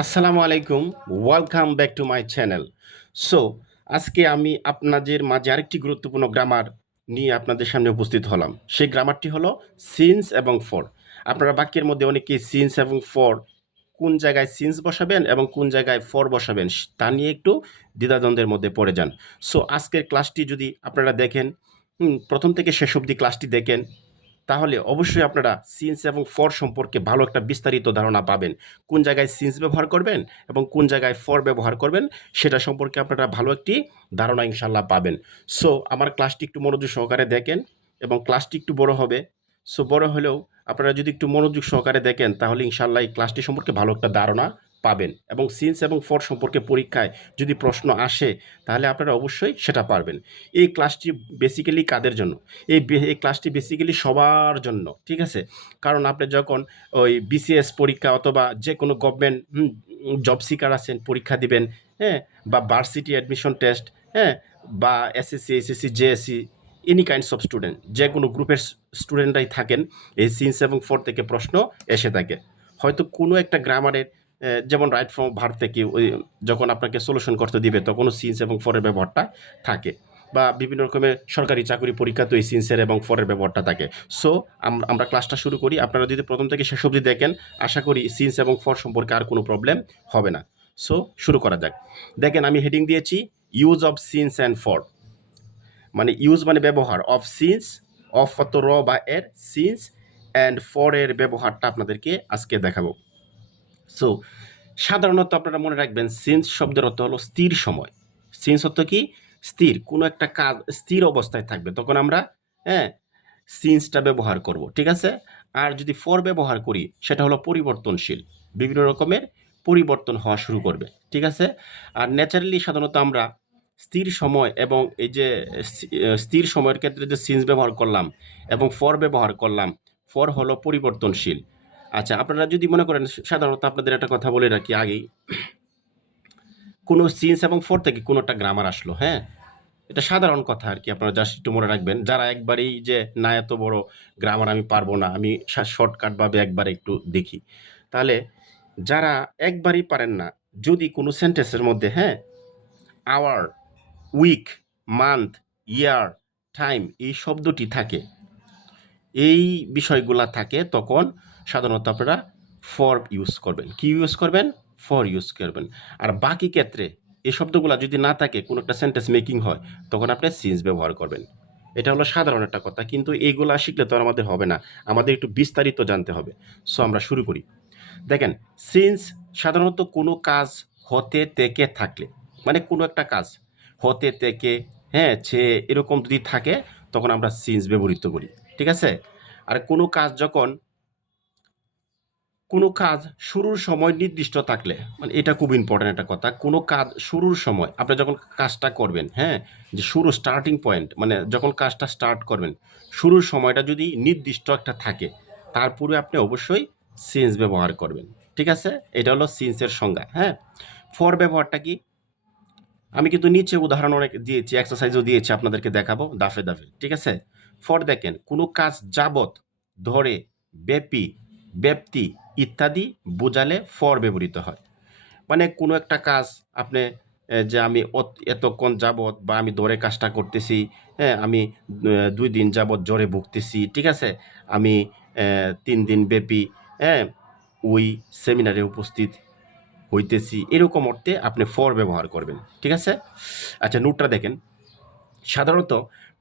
আসসালামু আলাইকুম, welcome back to my channel. So আজকে আমি আপনাদের মাঝে আরেকটি গুরুত্বপূর্ণ গ্রামার নিয়ে আপনাদের সামনে উপস্থিত হলাম। সেই গ্রামারটি হলো সিন্স এবং ফর। আপনারা বাক্যের মধ্যে অনেকেই সিন্স এবং ফর কোন জায়গায় সিন্স বসাবেন এবং কোন জায়গায় ফর বসাবেন তা নিয়ে একটু দ্বিধাদ্বন্দ্বের মধ্যে পড়ে যান। সো আজকের ক্লাসটি যদি আপনারা দেখেন, প্রথম থেকে শেষ অবধি ক্লাসটি দেখেন, তাহলে অবশ্যই আপনারা সিন্স এবং ফর সম্পর্কে ভালো একটা বিস্তারিত ধারণা পাবেন। কোন জায়গায় সিন্স ব্যবহার করবেন এবং কোন জায়গায় ফর ব্যবহার করবেন সেটা সম্পর্কে আপনারা ভালো একটি ধারণা ইনশাল্লাহ পাবেন। সো আমার ক্লাসটি একটু মনোযোগ সহকারে দেখেন এবং ক্লাসটি একটু বড় হবে। সো বড় হলেও আপনারা যদি একটু মনোযোগ সহকারে দেখেন তাহলে ইনশাল্লাহ এই ক্লাসটি সম্পর্কে ভালো একটা ধারণা পাবেন এবং সিন্স এবং ফর সম্পর্কে পরীক্ষায় যদি প্রশ্ন আসে তাহলে আপনারা অবশ্যই সেটা পারবেন। এই ক্লাসটি বেসিক্যালি কাদের জন্য? এই ক্লাসটি বেসিক্যালি সবার জন্য, ঠিক আছে? কারণ আপনি যখন ওই বিসিএস পরীক্ষা অথবা যে কোনো গভর্নমেন্ট জব সিকার আছেন, পরীক্ষা দিবেন, হ্যাঁ? বা ভার্সিটি অ্যাডমিশন টেস্ট, হ্যাঁ? বা SSC, SSC, JSC, any kinds of student, যে কোনো গ্রুপের স্টুডেন্টরাই থাকেন, এই সিন্স এবং ফর থেকে প্রশ্ন এসে থাকে। হয়তো কোনো একটা গ্রামারের যেমন রাইট ফ্রম ভার্ব থেকে ওই যখন আপনাকে সলিউশন করতে দিবে তখনও সিন্স এবং ফরের ব্যবহারটা থাকে, বা বিভিন্ন রকমের সরকারি চাকরি পরীক্ষাতে এই সিন্সের এবং ফরের ব্যবহারটা থাকে। সো আমরা ক্লাসটা শুরু করি। আপনারা যদি প্রথম থেকে শেষ অবধি দেখেন, আশা করি সিন্স এবং ফর সম্পর্কে আর কোনো প্রবলেম হবে না। সো শুরু করা যাক। দেখেন আমি হেডিং দিয়েছি use of since and for. মানে ইউজ মানে ব্যবহার, অফ সিন্স, অফ অত র বা এর, সিন্স অ্যান্ড ফর এর ব্যবহারটা আপনাদেরকে আজকে দেখাবো। সো সাধারণত আপনারা মনে রাখবেন সিন্স শব্দের অর্থ হলো স্থির সময়। সিন্স অর্থ কি? স্থির, কোনো একটা কাজ স্থির অবস্থায় থাকবে তখন আমরা, হ্যাঁ, সিন্সটা ব্যবহার করব, ঠিক আছে? আর যদি ফর ব্যবহার করি সেটা হলো পরিবর্তনশীল, বিভিন্ন রকমের পরিবর্তন হওয়া শুরু করবে, ঠিক আছে? আর ন্যাচারালি সাধারণত আমরা স্থির সময় এবং এই যে স্থির সময়ের ক্ষেত্রে যে সিন্স ব্যবহার করলাম এবং ফর ব্যবহার করলাম, ফর হলো পরিবর্তনশীল। আচ্ছা, আপনারা যদি মনে করেন, সাধারণত আপনাদের একটা কথা বলে রাখি আগেই, কোনো সিন্স এবং ফর থেকে কোনো একটা গ্রামার আসলো, হ্যাঁ? এটা সাধারণ কথা আর কি, আপনারা জাস্ট একটু মনে রাখবেন। যারা একবারেই যে না এত বড় গ্রামার আমি পারবো না, আমি শর্টকাটভাবে একবারে একটু দেখি। তাহলে যারা একবারই পারেন না, যদি কোনো সেন্টেন্সের মধ্যে, হ্যাঁ, আওয়ার, উইক, মান্থ, ইয়ার, টাইম এই শব্দটি থাকে, এই বিষয়গুলা থাকে, তখন সাধারণত আপনারা ফর ইউজ করবেন। কি ইউজ করবেন? ফর ইউজ করবেন। আর বাকি ক্ষেত্রে এই শব্দগুলা যদি না থাকে, কোনো একটা সেন্টেন্স মেকিং হয়, তখন আপনি সিন্স ব্যবহার করবেন। এটা হলো সাধারণ একটা কথা, কিন্তু এইগুলা শিখলে তো আর আমাদের হবে না, আমাদের একটু বিস্তারিত জানতে হবে। সো আমরা শুরু করি। দেখেন, সিন্স সাধারণত কোনো কাজ হতে থেকে থাকলে, মানে কোনো একটা কাজ হতে থেকে, হ্যাঁ, ছে এরকম যদি থাকে তখন আমরা সিন্স ব্যবহৃত করি, ঠিক আছে? আর কোনো কাজ শুরুর সময় নির্দিষ্ট থাকলে, মানে এটা খুব ইম্পর্টেন্ট একটা কথা, কোনো কাজ শুরুর সময় আপনি যখন কাজটা করবেন, হ্যাঁ, যে শুরু স্টার্টিং পয়েন্ট, মানে যখন কাজটা স্টার্ট করবেন শুরুর সময়টা যদি নির্দিষ্ট একটা থাকে, তারপরে আপনি অবশ্যই সিন্স ব্যবহার করবেন, ঠিক আছে? এটা হলো সিন্সের সংজ্ঞা, হ্যাঁ। ফর ব্যবহারটা কি? আমি কিন্তু নিচে উদাহরণ অনেক দিয়েছি, এক্সারসাইজও দিয়েছি, আপনাদেরকে দেখাবো দাফে দাফে, ঠিক আছে? ফর দেখেন, কোনো কাজ যাবত, ধরে, ব্যাপী, ব্যাপ্তি ইত্যাদি বোঝালে ফর ব্যবহৃত হয়। মানে কোনো একটা কাজ আপনি, যে আমি এতক্ষণ যাবত বা আমি ধরে কাজটা করতেছি, হ্যাঁ, আমি ২ দিন যাবত জ্বরে ভুগতেছি, ঠিক আছে? আমি ৩ দিন ব্যাপী, হ্যাঁ, ওই সেমিনারে উপস্থিত হইতেছি, এরকম অর্থে আপনি ফর ব্যবহার করবেন, ঠিক আছে? আচ্ছা, নোটটা দেখেন। সাধারণত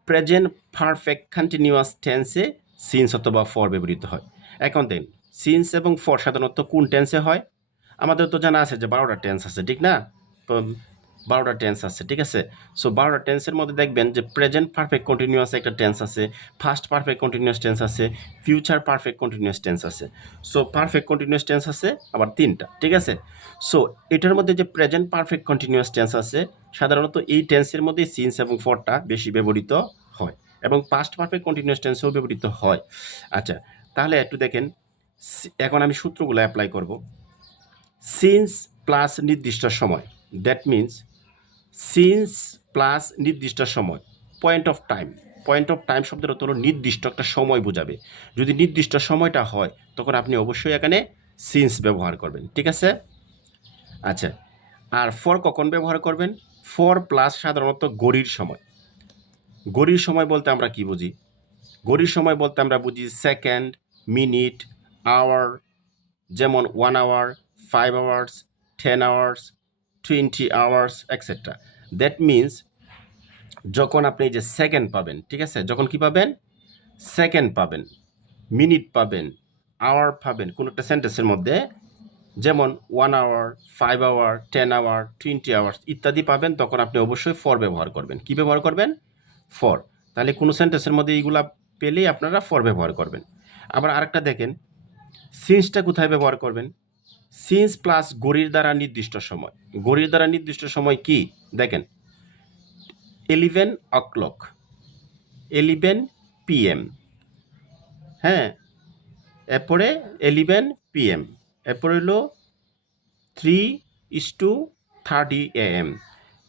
প্রেজেন্ট পারফেক্ট কন্টিনিউয়াস টেন্সে সিন্স অথবা ফর ব্যবহৃত হয়। এখন দেখেন, সিন্স এবং ফর সাধারণত কোন টেন্সে হয়? আমাদের তো জানা আছে যে ১২টা টেন্স আছে, ঠিক না? তো ১২টা টেন্স আছে, ঠিক আছে? সো ১২টা টেন্সের মধ্যে দেখবেন যে প্রেজেন্ট পারফেক্ট কন্টিনিউয়াস একটা টেন্স আছে, ফাস্ট পারফেক্ট কন্টিনিউয়াস টেন্স আছে, ফিউচার পারফেক্ট কন্টিনিউয়াস টেন্স আছে। সো পারফেক্ট কন্টিনিউয়াস টেন্স আছে আবার ৩টা, ঠিক আছে? সো এটার মধ্যে যে প্রেজেন্ট পারফেক্ট কন্টিনিউয়াস টেন্স আছে, সাধারণত এই টেন্সের মধ্যে সিন্স এবং ফরটা বেশি ব্যবহৃত হয়, এবং পাস্ট পারফেক্ট কন্টিনিউয়াস টেন্সেও ব্যবহৃত হয়। আচ্ছা, তাহলে একটু দেখেন, এখন আমি সূত্রগুলো অ্যাপ্লাই করব। সিন্স প্লাস নির্দিষ্ট সময়, দ্যাট মিন্স সিন্স প্লাস নির্দিষ্ট সময়, point of time. Point of time শব্দের অর্থ হলো নির্দিষ্ট একটা সময় বোঝাবে। যদি নির্দিষ্ট সময়টা হয় তখন আপনি অবশ্যই এখানে সিন্স ব্যবহার করবেন, ঠিক আছে? আচ্ছা, আর ফর কখন ব্যবহার করবেন? ফর প্লাস সাধারণত ঘড়ির সময়। ঘড়ির সময় বলতে আমরা কি বুঝি? ঘড়ির সময় বলতে আমরা বুঝি সেকেন্ড, মিনিট, আওয়ার, যেমন 1 hour, 5 hours, 10 hours, 20 hours etcetera. That means যখন আপনি এই যে সেকেন্ড পাবেন, ঠিক আছে, যখন কি পাবেন? সেকেন্ড পাবেন, মিনিট পাবেন, আওয়ার পাবেন কোনো একটা সেন্টেন্সের মধ্যে, যেমন 1 আওয়ার, 5 আওয়ার, 10 আওয়ার, 20 আওয়ার্স ইত্যাদি পাবেন, তখন আপনি অবশ্যই ফর ব্যবহার করবেন। কি ব্যবহার করবেন? ফর। তাহলে কোনো সেন্টেন্সের মধ্যে এইগুলা পেলেই আপনারা ফর ব্যবহার করবেন। আবার আরেকটা দেখেন, সিন্সটা কোথায় ব্যবহার করবেন? সিন্স প্লাস ঘড়ির দ্বারা নির্দিষ্ট সময়। ঘড়ির দ্বারা নির্দিষ্ট সময় কি? দেখেন 11 o'clock, 11 PM, হ্যাঁ, এরপরে 11 PM, এরপরে হলো 3:30 AM,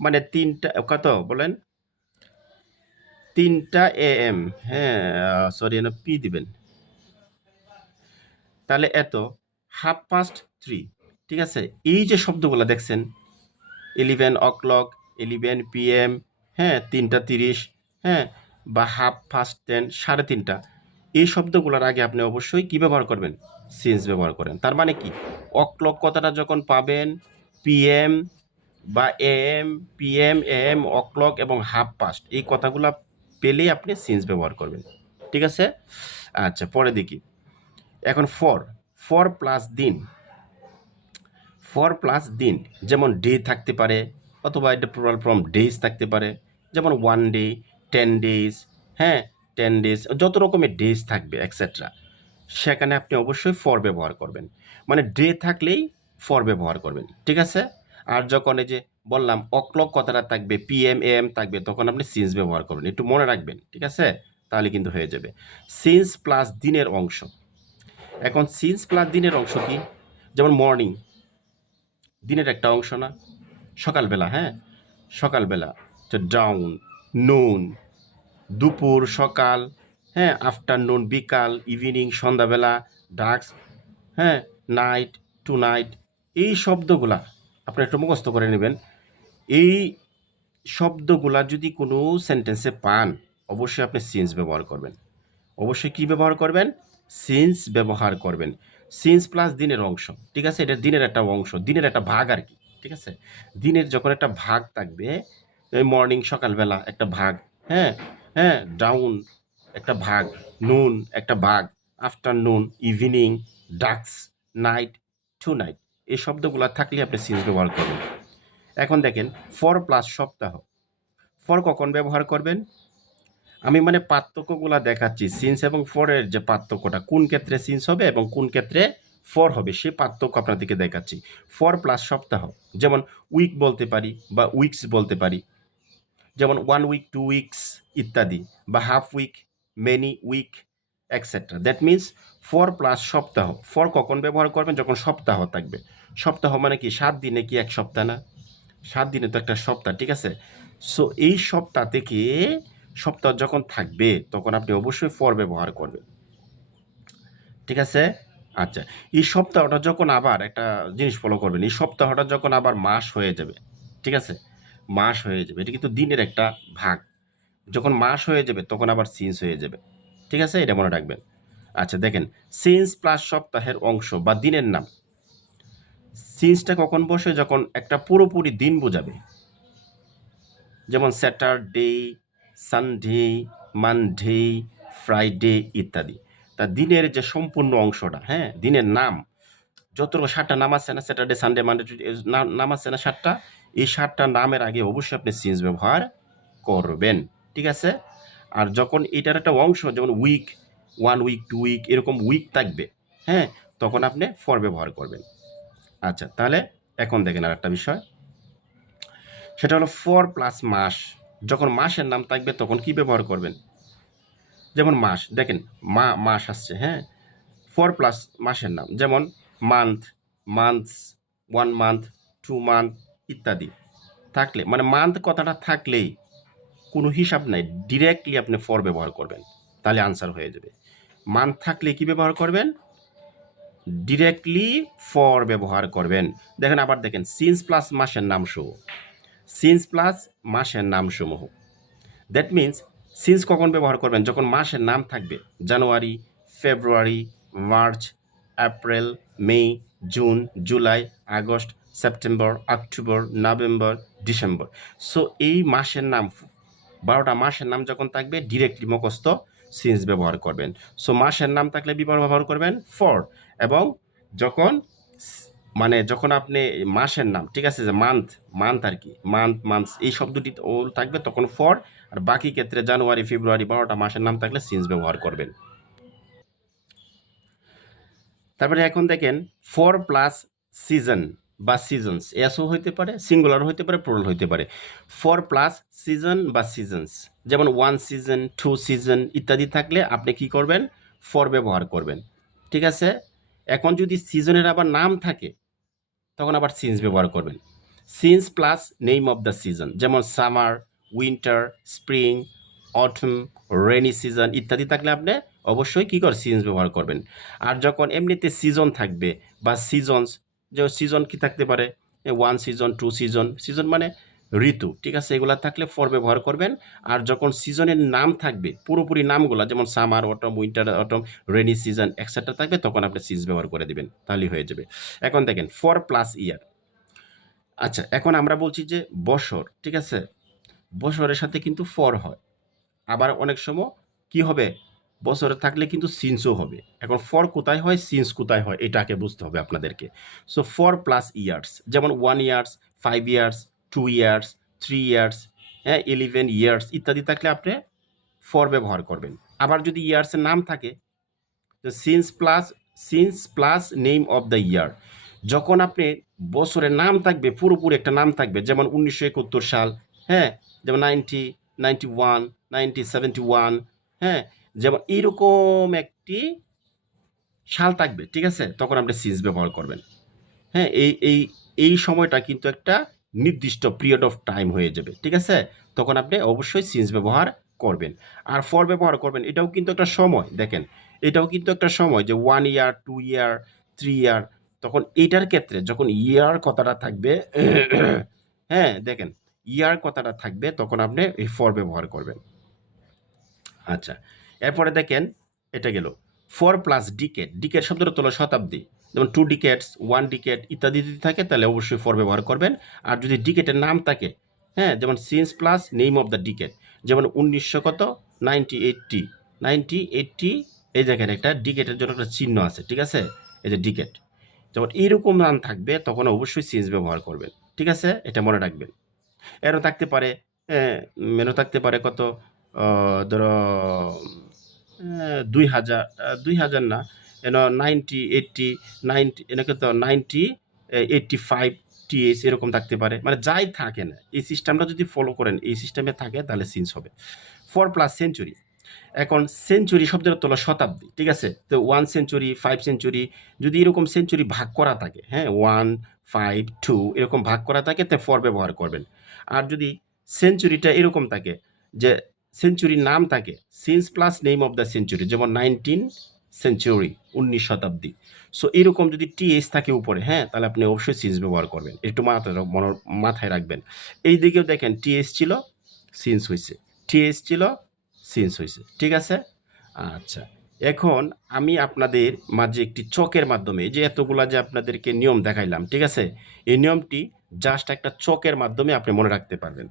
মানে তিনটা কত বলেন? 3টা AM, হ্যাঁ, সরি না পি দিবেন, তাহলে এত 3:30, ঠিক আছে। এই যে শব্দগুলো দেখছেন 11 o'clock, 11 PM, হ্যাঁ, 3:30, হ্যাঁ, বা 10:30, 3:30, এই শব্দগুলোর আগে আপনি অবশ্যই কি ব্যবহার করবেন? সিন্স ব্যবহার করেন। তার মানে কি, অক্লক কথাটা যখন পাবেন, পিএম বা এএম, পিএম, এএম, অক্লক এবং 1/2 এই কথাগুলো পেলেই আপনি সিন্স ব্যবহার করবেন, ঠিক আছে। আচ্ছা, পরে দেখি এখন ফর। ফর প্লাস দিন। ফর প্লাস দিন, যেমন ডে থাকতে পারে, অথবা এটা প্লুরাল ফর্ম ডেজ থাকতে পারে, যেমন 1 ডে, 10 ডেজ, হ্যাঁ, 10 ডেজ, যত রকমের ডেজ থাকবে এক্সেট্রা, সেখানে আপনি অবশ্যই ফর ব্যবহার করবেন। মানে ডে থাকলেই ফর ব্যবহার করবেন, ঠিক আছে। আর যখন এই যে বললাম অক্লক কথাটা থাকবে, পিএম এএম থাকবে, তখন আপনি সিন্স ব্যবহার করবেন, একটু মনে রাখবেন, ঠিক আছে, তাহলে কিন্তু হয়ে যাবে। সিন্স প্লাস দিনের অংশ। এখন সিন্স প্লাস দিনের অংশ কি? যেমন মর্নিং, দিনের একটা অংশ না? সকালবেলা, হ্যাঁ, সকালবেলা, ডাউন, নুন, দুপুর, সকাল, হ্যাঁ, আফটারনুন, বিকাল, ইভিনিং, সন্ধ্যাবেলা, ডাস্ক, হ্যাঁ, নাইট, টু নাইট, এই শব্দগুলা আপনি একটু মুখস্থ করে নেবেন। এই শব্দগুলা যদি কোনো সেন্টেন্সে পান, অবশ্যই আপনি সিন্স ব্যবহার করবেন। অবশ্যই কি ব্যবহার করবেন? সিন্স ব্যবহার করবেন। সিন্স প্লাস দিনের অংশ, ঠিক আছে, এটা দিনের একটা অংশ, দিনের একটা ভাগ আর কি, ঠিক আছে। দিনের যখন একটা ভাগ থাকবে, এই মর্নিং সকালবেলা একটা ভাগ, হ্যাঁ, হ্যাঁ, ডাউন একটা ভাগ, নুন একটা ভাগ, afternoon, evening, dusk, night, tonight, এই শব্দগুলো থাকলে আপনি সিন্স ব্যবহার করবেন। এখন দেখেন ফর প্লাস সপ্তাহ। ফর কখন ব্যবহার করবেন? আমি মানে পার্থক্যগুলা দেখাচ্ছি, সিন্স এবং ফরের যে পার্থক্যটা, কোন ক্ষেত্রে সিন্স হবে এবং কোন ক্ষেত্রে ফর হবে, সেই পার্থক্য আপনাদেরকে দেখাচ্ছি। ফর প্লাস সপ্তাহ, যেমন উইক বলতে পারি বা উইকস বলতে পারি, যেমন 1 উইক, 2 উইকস ইত্যাদি, বা half week, many week etcetera. That means for plus সপ্তাহ। ফর কখন ব্যবহার করবেন? যখন সপ্তাহ থাকবে। সপ্তাহ মানে কি 7 দিনে কি এক সপ্তাহ না? 7 দিনে তো একটা সপ্তাহ, ঠিক আছে। সো এই সপ্তাহ থেকে সপ্তাহ যখন থাকবে, তখন আপনি অবশ্যই ফর ব্যবহার করবেন, ঠিক আছে। আচ্ছা, এই সপ্তাহটা যখন আবার একটা জিনিস ফলো করবেন, এই সপ্তাহটা যখন আবার মাস হয়ে যাবে, ঠিক আছে, মাস হয়ে যাবে, এটা কিন্তু দিনের একটা ভাগ, যখন মাস হয়ে যাবে তখন আবার সিন্স হয়ে যাবে, ঠিক আছে, এটা মনে রাখবেন। আচ্ছা দেখেন, সিন্স প্লাস সপ্তাহের অংশ বা দিনের নাম। সিন্সটা কখন বসে? যখন একটা পুরোপুরি দিন বোঝাবে, যেমন স্যাটারডে, সানডে, মানডে, ফ্রাইডে ইত্যাদি। তা দিনের যে সম্পূর্ণ অংশটা, হ্যাঁ, দিনের নাম যত 7টা নাম আছে না, স্যাটারডে, সানডে, মানডে, নাম আছে না 7টা, এই 7টা নামের আগে অবশ্যই আপনি সিন্স ব্যবহার করবেন, ঠিক আছে। আর যখন এটার একটা অংশ, যেমন উইক, 1 উইক, 2 উইক, এরকম উইক থাকবে, হ্যাঁ, তখন আপনি ফর ব্যবহার করবেন। আচ্ছা, তাহলে এখন দেখেন আর একটা বিষয়, সেটা হলো ফর প্লাস মাস। যখন মাসের নাম থাকবে তখন কি ব্যবহার করবেন? যেমন মাস, দেখেন মাস আসছে, হ্যাঁ, ফর প্লাস মাসের নাম, যেমন মান্থ, মান্থস, 1 মান্থ, 2 মান্থ ইত্যাদি থাকলে, মানে মান্থ কথাটা থাকলেই কোনো হিসাব নাই, ডিরেক্টলি আপনি ফর ব্যবহার করবেন, তাহলে আনসার হয়ে যাবে। মান্থ থাকলে কি ব্যবহার করবেন? ডিরেক্টলি ফর ব্যবহার করবেন। দেখেন আবার দেখেন সিন্স প্লাস মাসের নাম সমূহ, সিন্স প্লাস মাসের নাম সমূহ। দ্যাট মিন্স সিন্স কখন ব্যবহার করবেন? যখন মাসের নাম থাকবে January, February, March, April, May, June, July, August, September, October, November, December. So এই মাসের নাম 12টা মাসের নাম যখন থাকবে ডিরেক্টলি মুখস্থ সিন্স ব্যবহার করবেন। সো মাসের নাম থাকলে ব্যবহার করবেন ফর, এবং যখন মানে যখন আপনি মাসের নাম, ঠিক আছে, যে মান্থ মান্থ আর কি, মান্থস এই শব্দটি ও থাকবে তখন ফর, আর বাকি ক্ষেত্রে জানুয়ারি, ফেব্রুয়ারি 12টা মাসের নাম থাকলে সিন্স ব্যবহার করবেন। তারপরে এখন দেখেন ফর প্লাস সিজন বা সিজনস, এসও হইতে পারে, সিঙ্গুলার হইতে পারে, প্লুরাল হইতে পারে। ফর প্লাস সিজন বা সিজনস, যেমন 1 সিজন, 2 সিজন ইত্যাদি থাকলে আপনি কি করবেন? ফর ব্যবহার করবেন, ঠিক আছে। এখন যদি সিজনের আবার নাম থাকে তখন আবার সিন্স ব্যবহার করবেন। Since plus name of the season, যেমন summer, winter, spring, autumn, rainy season ইত্যাদি থাকলে আপনি অবশ্যই কী করে সিন্স ব্যবহার করবেন। আর যখন এমনিতে সিজন থাকবে বা সিজনস, যে সিজন কি থাকতে পারে 1 সিজন, 2 সিজন, সিজন মানে ঋতু, ঠিক আছে, এগুলা থাকলে ফর ব্যবহার করবেন। আর যখন সিজনের নাম থাকবে পুরোপুরি নামগুলা, যেমন summer, autumn, winter, autumn, rainy season etcetera থাকবে, তখন আপনি সিন্স ব্যবহার করে দিবেন, তাহলেই হয়ে যাবে। এখন দেখেন ফর প্লাস ইয়ার। আচ্ছা, এখন আমরা বলছি যে বছর, ঠিক আছে, বছরের সাথে কিন্তু ফর হয়, আবার অনেক সময় কি হবে, বছরে থাকলে কিন্তু সিন্সও হবে। এখন ফর কোথায় হয়, সিন্স কোথায় হয়, এটাকে বুঝতে হবে আপনাদেরকে। সো ফর প্লাস ইয়ার্স, যেমন 1 ইয়ার্স, 5 ইয়ার্স, 2 ইয়ার্স, 3 ইয়ার্স, হ্যাঁ, 11 ইয়ার্স ইত্যাদি থাকলে আপনি ফর ব্যবহার করবেন। আবার যদি ইয়ার্সের নাম থাকে, তো since plus name of the year, যখন আপনি বছরের নাম থাকবে পুরোপুরি একটা নাম থাকবে, যেমন 1971 সাল, হ্যাঁ, যেমন 1991, 1971, হ্যাঁ, যেমন এইরকম একটি সাল থাকবে, ঠিক আছে, তখন আপনি সিন্স ব্যবহার করবেন। হ্যাঁ, এই সময়টা কিন্তু একটা নির্দিষ্ট পিরিয়ড অফ টাইম হয়ে যাবে, ঠিক আছে, তখন আপনি অবশ্যই সিন্স ব্যবহার করবেন। আর ফর ব্যবহার করবেন, এটাও কিন্তু একটা সময়, দেখেন এটাও কিন্তু একটা সময়, যে 1 ইয়ার, 2 ইয়ার, 3 ইয়ার, তখন এইটার ক্ষেত্রে যখন ইয়ার কথাটা থাকবে হ্যাঁ, দেখেন ইয়ার কথাটা থাকবে তখন আপনি এই ফর ব্যবহার করবেন। আচ্ছা, এরপরে দেখেন এটা গেল ফর প্লাস ডিকেট। ডিকেট শব্দটা তোলা শতাব্দী, যেমন 2 ডিকেটস, 1 ডিকেট ইত্যাদি যদি থাকে তাহলে অবশ্যই ফর ব্যবহার করবেন। আর যদি ডিকেটের নাম থাকে, হ্যাঁ, যেমন since plus name of the decade, যেমন 1900 কত, 1980, এই জায়গায় একটা ডিকেটের জন্য একটা চিহ্ন আছে, ঠিক আছে, এই যে ডিকেট, যখন এইরকম নাম থাকবে তখন অবশ্যই সিন্স ব্যবহার করবেন, ঠিক আছে, এটা মনে রাখবেন। এরও থাকতে পারে, মেনও থাকতে পারে কত, ধরো 2000, 2000 না, এন 90, 80, 90, এনাকে তো 90, 85 টিএস এরকম থাকতে পারে, মানে যাই থাকে না, এই সিস্টেমটা যদি ফলো করেন, এই সিস্টেমে থাকে তাহলে সিন্স হবে। 4 প্লাস সেঞ্চুরি, এখন সেঞ্চুরি শব্দের তোলা শতাব্দী, ঠিক আছে, তো 1 সেঞ্চুরি, 5 সেঞ্চুরি, যদি এরকম সেঞ্চুরি ভাগ করা থাকে, হ্যাঁ, 1, 5, 2 এরকম ভাগ করা থাকে তে ফর ব্যবহার করবেন। আর যদি সেঞ্চুরিটা এরকম থাকে যে সেঞ্চুরির নাম থাকে since plus name of the century, যেমন 19 সেঞ্চুরি, 19 শতাব্দী, সো এরকম যদি টিএস থাকে উপরে, হ্যাঁ, তাহলে আপনি অবশ্যই সিন্স ব্যবহার করবেন, একটু মাথায় রাখবেন। এই দিকেও দেখেন টিএস ছিল, সিন্স হয়েছে, টিএস ছিল, সিন্স হয়েছে, ঠিক আছে। আচ্ছা, এখন আমি আপনাদের মাঝে একটি চকের মাধ্যমে, যে এতগুলা যে আপনাদেরকে নিয়ম দেখাইলাম, ঠিক আছে, এই নিয়মটি জাস্ট একটা চকের মাধ্যমে আপনি মনে রাখতে পারবেন।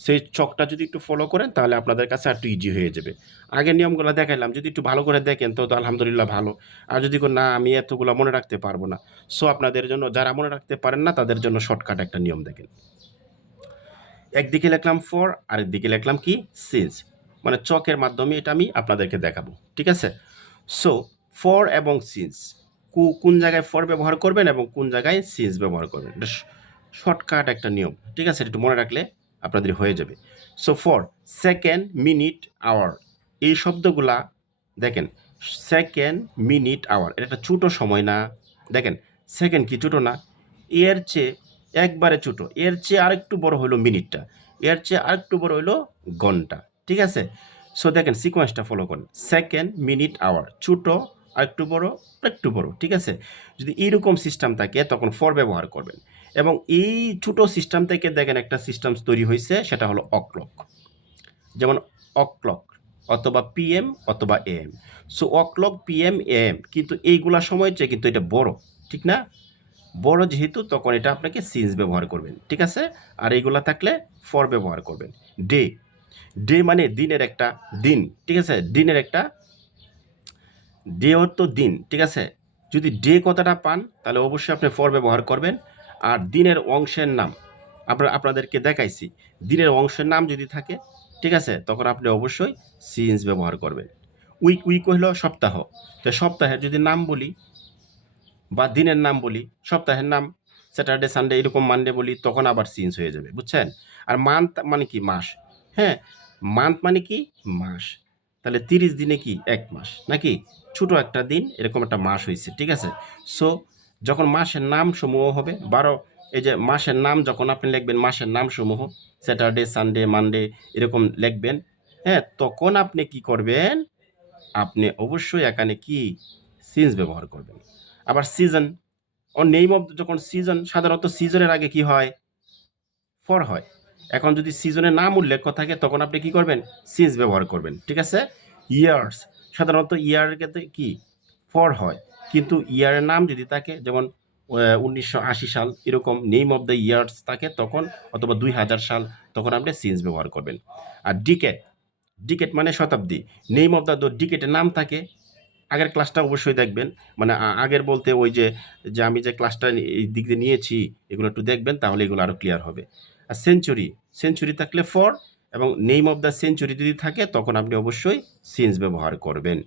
সেই চকটা যদি একটু ফলো করেন তাহলে আপনাদের কাছে একটু ইজি হয়ে যাবে। আগের নিয়মগুলো দেখাইলাম, যদি একটু ভালো করে দেখেন তো আলহামদুলিল্লাহ ভালো। আর যদি না আমি এতগুলো মনে রাখতে পারবো না, সো আপনাদের জন্য, যারা মনে রাখতে পারেন না তাদের জন্য শর্টকাট একটা নিয়ম দেখেন। একদিকে লিখলাম ফর, আরেকদিকে লিখলাম কি, সিন্স, মানে চকের মাধ্যমে এটা আমি আপনাদেরকে দেখাবো, ঠিক আছে। সো ফর এবং সিন্স, কোন জায়গায় ফর ব্যবহার করবেন এবং কোন জায়গায় সিন্স ব্যবহার করবেন, এটা শর্টকাট একটা নিয়ম, ঠিক আছে, একটু মনে রাখলে আপনাদের হয়ে যাবে। So for, second, minute, hour, এই শব্দগুলা দেখেন, সেকেন্ড, মিনিট, আওয়ার, এটা একটা ছোটো সময় না, দেখেন সেকেন্ড কি ছোটো না, এর চেয়ে একবারে ছোটো, এর চেয়ে আরেকটু বড় হলো মিনিটটা, এর চেয়ে আরেকটু বড় হলো ঘন্টা, ঠিক আছে। সো দেখেন সিকোয়েন্সটা ফলো করেন, সেকেন্ড, মিনিট, আওয়ার, ছোটো, একটু বড়, ঠিক আছে? যদি এইরকম সিস্টেম থাকে তখন ফর ব্যবহার করবেন। এবং এই ছোট সিস্টেম থেকে দেখেন একটা সিস্টেম তৈরি হয়েছে, সেটা হলো অক্লক। যেমন অক্লক অথবা পিএম অথবা এএম। সো অক্লক, পিএম, এএম কিন্তু এইগুলা সময় চেয়ে কিন্তু এটা বড়, ঠিক না? বড় যেহেতু তখন এটা আপনাকে সিন্স ব্যবহার করবেন, ঠিক আছে? আর এইগুলা থাকলে ফর ব্যবহার করবেন। ডে, ডে মানে দিনের একটা দিন, ঠিক আছে? দিনের একটা ডে অর্থ দিন, ঠিক আছে? যদি ডে কথাটা পান তাহলে অবশ্যই আপনি ফর ব্যবহার করবেন। আর দিনের অংশের নাম আপনাদেরকে দেখাইছি, দিনের অংশের নাম যদি থাকে, ঠিক আছে, তখন আপনি অবশ্যই সিন্স ব্যবহার করবেন। উইক, উইক হলো সপ্তাহ, তো সপ্তাহের যদি নাম বলি বা দিনের নাম বলি, সপ্তাহের নাম স্যাটারডে, সানডে, এরকম মানডে বলি, তখন আবার সিন্স হয়ে যাবে, বুঝছেন? আর মান্থ মানে কি? মাস। হ্যাঁ, মান্থ মানে কি? মাস। তাহলে 30 দিনে কি? 1 মাস, নাকি? ছোট একটা দিন, এরকম একটা মাস হয়েছে, ঠিক আছে? সো যখন মাসের নাম সমূহ হবে 12, এই যে মাসের নাম যখন আপনি লিখবেন, মাসের নাম সমূহ স্যাটারডে, সানডে, মানডে এরকম লিখবেন, হ্যাঁ, তখন আপনি কি করবেন? আপনি অবশ্যই এখানে কি? সিন্স ব্যবহার করবেন। আবার সিজন ও নেম অফ, যখন সিজন, সাধারণত সিজনের আগে কি হয়? ফর হয়। এখন যদি সিজনের নাম উল্লেখ থাকে তখন আপনি কি করবেন? সিন্স ব্যবহার করবেন, ঠিক আছে? ইয়ার্স, সাধারণত ইয়ারের ক্ষেত্রে কি? ফর হয়। কিন্তু ইয়ারের নাম যদি থাকে, যেমন 1980 সাল এরকম নেম অফ দ্য ইয়ার্স থাকে তখন, অথবা 2000 সাল, তখন আপনি সিন্স ব্যবহার করবেন। আর ডিকেট, ডিকেট মানে শতাব্দী। নেম অফ দ্য ডিকেটের নাম থাকে, আগের ক্লাসটা অবশ্যই দেখবেন, মানে আগের বলতে ওই যে যে আমি যে ক্লাসটা এই দিক দিয়ে নিয়েছি, এগুলো একটু দেখবেন, তাহলে এগুলো আরও ক্লিয়ার হবে। আর সেঞ্চুরি, সেঞ্চুরি থাকলে ফর, এবং নেম অফ দ্য সেঞ্চুরি যদি থাকে তখন আপনি অবশ্যই সিন্স ব্যবহার করবেন।